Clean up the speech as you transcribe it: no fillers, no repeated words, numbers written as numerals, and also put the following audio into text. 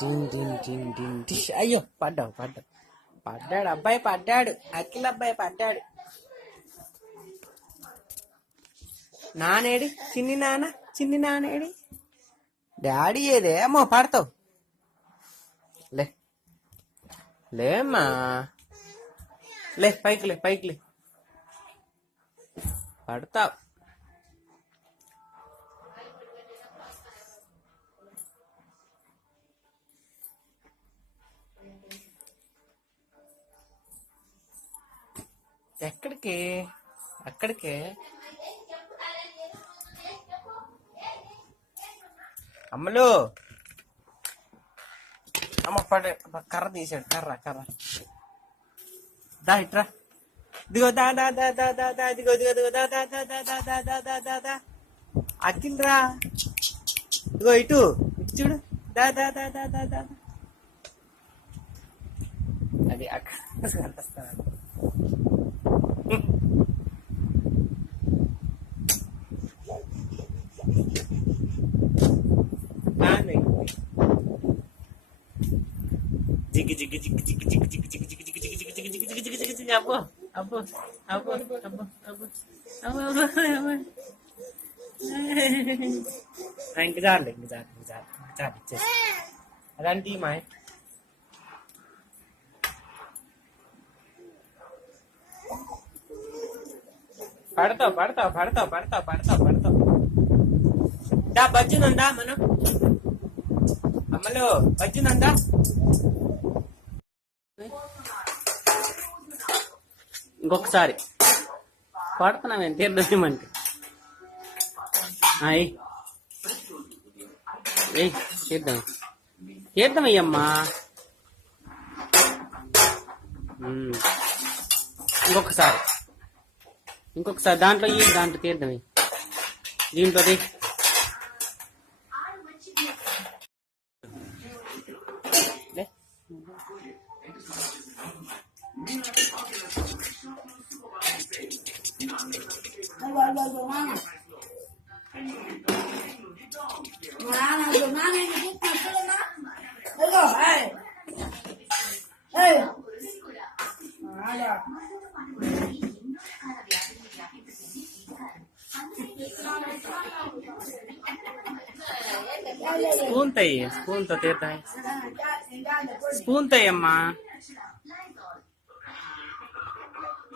డింగ్ డింగ్ డింగ్ డింగ్ dish. అయ్యో పడ్డావు పడ్డావు. పడ్డాడు అబ్బాయి పడ్డాడు. అఖిల్ అబ్బాయి పడ్డాడు. నానేడి చిన్ని నానేడి. డాడీ ఏదే అమ్మో పడతావు. లేమ్మా లే పైకి లే పడతావు. ఎక్కడికి అక్కడికే. అమ్మలు అమ్మ పడే కర్ర తీసాడు. కర్ర దా ఇట్రా. ఇదిగో దా ఇదిగో దా అఖిల్ రా. ఇదిగో ఇటు చూడు. దా అది అక్కడ జిగ్గి జిగ్గి జిగ్గి జిగ్గి జిగ్గి జిగ్గి జిగ్గి జిగ్గి జిగ్గి జిగ్గి జిగ్గి జిగ్గి జిగ్గి జిగ్గి జిగ్గి జిగ్గి అబ్బో అబ్బో అబ్బో అబ్బో అబ్బో అబ్బో అబ్బో. ఇంక చాలు ఇచ్చేసి అలాంటి మాయ. పడతావు. దా బజ్జునుందా మనం. అమ్మలో బజ్జునుందా. ఇంకొకసారి పడుతున్నాం తీర్థమంటే. తీర్థం అయ్యమ్మా. ఇంకొకసారి దాంట్లో తీర్థం దీంట్లో స్పూన్ తో తీర్థం. స్పూన్ తో అమ్మా.